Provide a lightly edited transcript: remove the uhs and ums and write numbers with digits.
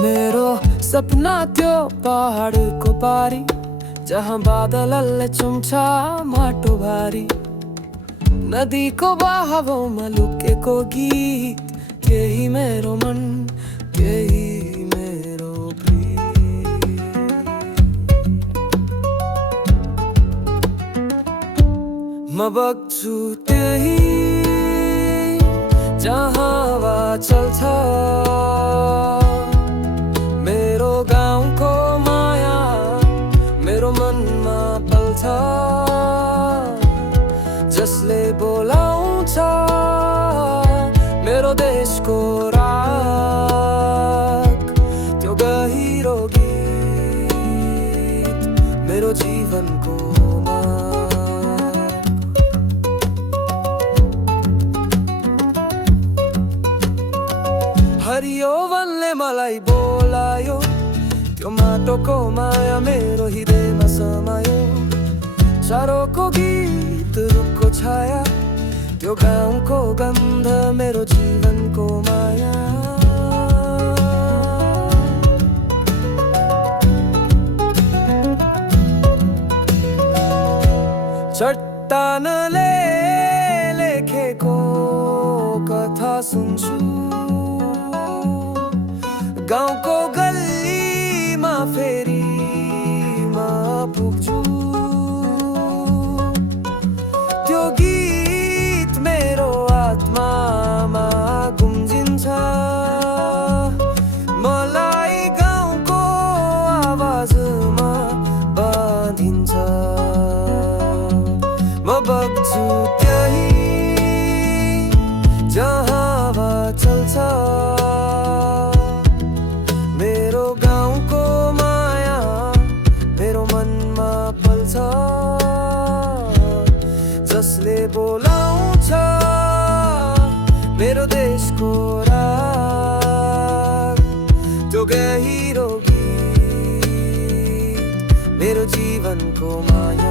मेरो सपना त्यो पहाडको पारी, जहाँ बादलले चुम्छ माटो भारी। नदीको बहावमा लुकेको गीत, केही मेरो मन, केही मेरो प्रीत। म बग्छु त्यही जहाँ हावा चल्छ, मेरो गाउँको माया मेरो मनमा पल्छ। जसले बोलाउँछ मेरो देशको राग, त्यो गहिरो गीत मेरो जीवनको हरियो वनले मलाई बोलायो, त्यो माटोको माया मेरो हृदयमा समायो। चारोको गीत रुखको छाया, त्यो गाउँको गन्ध मेरो जीवनको माया। चट्टानले लेखेको कथा सुन्छु, गाउँको गल्लीमा फेरि म पुग्छु। त्यो गीत मेरो आत्मामा गुम्जिन्छ, मलाई गाउँको आवाजमा बाँधिन्छ। म बग्छु त्यही जहाँ हावा चल्छ, मेरो गाउँको माया मेरो मनमा पल्छ। जसले बोलाउँछ मेरो देशको राग, त्यो गहिरो गीत मेरो जीवनको माया।